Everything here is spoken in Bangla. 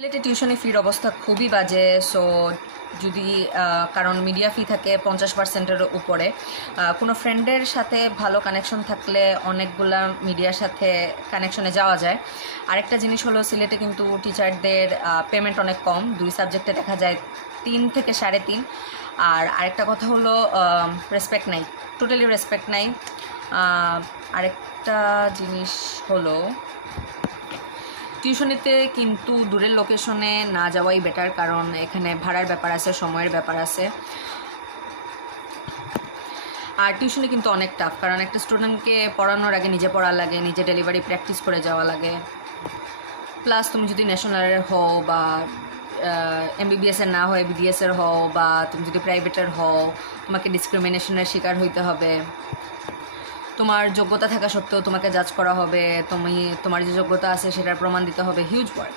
সিলেটে টিউশনি ফির অবস্থা খুবই বাজে। সো যদি কারণ মিডিয়া ফি থাকে 50%-এর উপরে। কোনো ফ্রেন্ডের সাথে ভালো কানেকশন থাকলে অনেকগুলা মিডিয়ার সাথে কানেকশনে যাওয়া যায়। আরেকটা জিনিস হলো সিলেটে কিন্তু টিচারদের পেমেন্ট অনেক কম, 2 সাবজেক্টে দেখা যায় 3 থেকে 3.5। আর আরেকটা কথা হলো রেসপেক্ট নাই, টোটালি রেসপেক্ট নাই। আরেকটা জিনিস হলো টিউশনিতে কিন্তু দূরের লোকেশনে না যাওয়াই বেটার, কারণ এখানে ভাড়ার ব্যাপার আছে, সময়ের ব্যাপার আছে। আর টিউশনি কিন্তু অনেক টাফ, কারণ একটা স্টুডেন্টকে পড়ানোর আগে নিজে পড়া লাগে, নিজে ডেলিভারি প্র্যাকটিস করে যাওয়া লাগে। প্লাস তুমি যদি ন্যাশনালের হও বা এমবিবিএসের না হয় বিডিএসের হও, বা তুমি যদি প্রাইভেটের হও, তোমাকে ডিসক্রিমিনেশনের শিকার হইতে হবে। তোমার যোগ্যতা থাকা সত্ত্বেও তোমাকে জাজ করা হবে, তোমার যে যোগ্যতা আছে সেটার প্রমাণ দিতে হবে। Huge work.